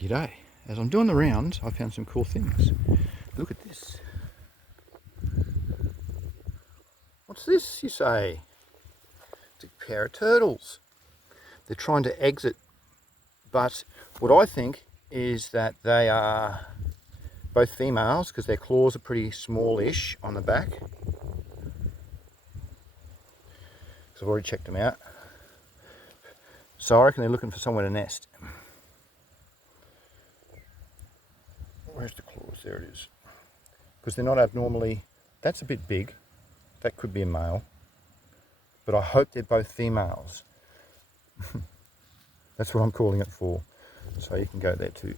G'day. As I'm doing the rounds, I found some cool things. Look at this. What's this, you say? It's a pair of turtles. They're trying to exit, but what I think is that they are both females because their claws are pretty smallish on the back. So I've already checked them out. So I reckon they're looking for somewhere to nest. Where's the claws? There it is. Because they're not abnormally... That's a bit big. That could be a male. But I hope they're both females. That's what I'm calling it for. So you can go there too.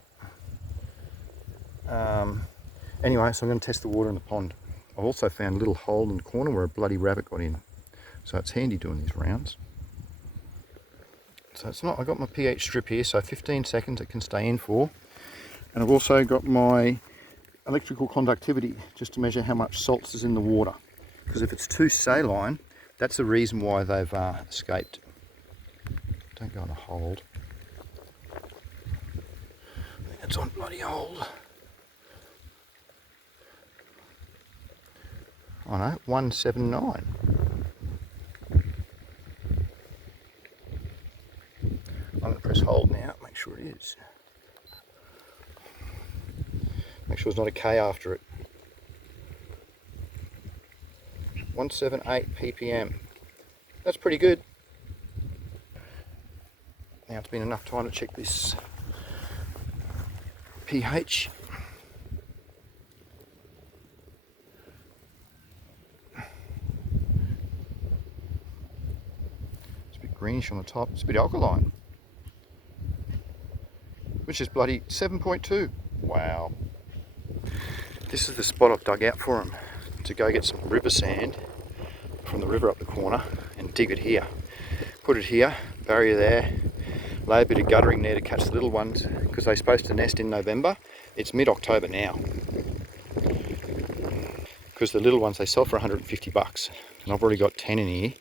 Anyway, so I'm going to test the water in the pond. I've also found a little hole in the corner where a bloody rabbit got in. So it's handy doing these rounds. So it's not... I've got my pH strip here, so 15 seconds it can stay in for. And I've also got my electrical conductivity just to measure how much salts is in the water. Because if it's too saline, that's the reason why they've escaped. Don't go on a hold. I think it's on bloody hold. I know, 179. I'm going to press hold now, make sure it is. Make sure there's not a K after it. 178 ppm. That's pretty good. Now it's been enough time to check this pH. It's a bit greenish on the top. It's a bit alkaline. Which is bloody 7.2. Wow. This is the spot I've dug out for them, to go get some river sand from the river up the corner and dig it here. Put it here, barrier there, lay a bit of guttering there to catch the little ones because they're supposed to nest in November. It's mid-October now. Because the little ones they sell for 150 bucks and I've already got 10 in here,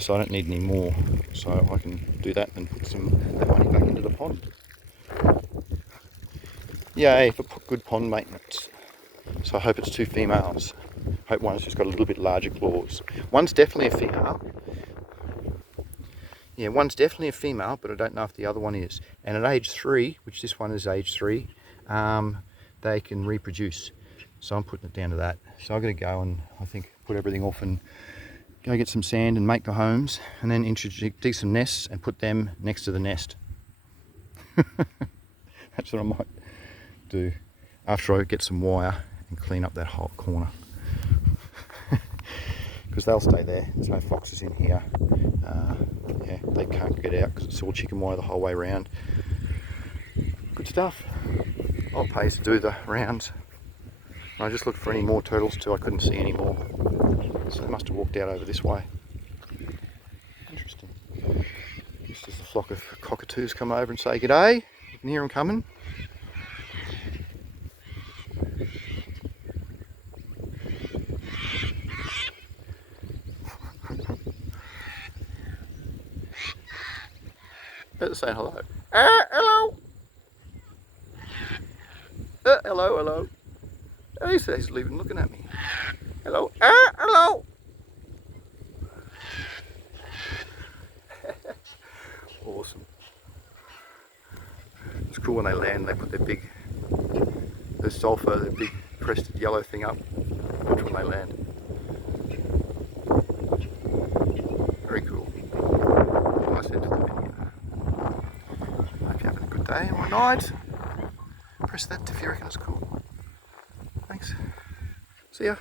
so I don't need any more. So I can do that and put some of that money back into the pond. Yay for good pond maintenance. So I hope it's two females. I hope one's just got a little bit larger claws. One's definitely a female. Yeah, one's definitely a female, but I don't know if the other one is. And at age 3, which this one is age 3, they can reproduce. So I'm putting it down to that. So I've got to go and I think put everything off and go get some sand and make the homes, and then dig some nests and put them next to the nest. That's what I might do after I get some wire and clean up that whole corner. Because they'll stay there. There's no foxes in here. Yeah, they can't get out because it's all chicken wire the whole way around. Good stuff. I'll pay to do the rounds. I just looked for any more turtles too. I couldn't see any more. So they must have walked out over this way. Interesting. Just as the flock of cockatoos come over and say g'day. You can hear them coming. Better say hello. Hello. Hello, hello. He's leaving looking at me. Hello. Hello. Awesome. It's cool when they land, they put their big, the sulphur, their big crested yellow thing up. Watch when they land. Very cool. Nice end to the video. Hope you're having a good day or night. Press that if you reckon it's cool. Thanks. See ya.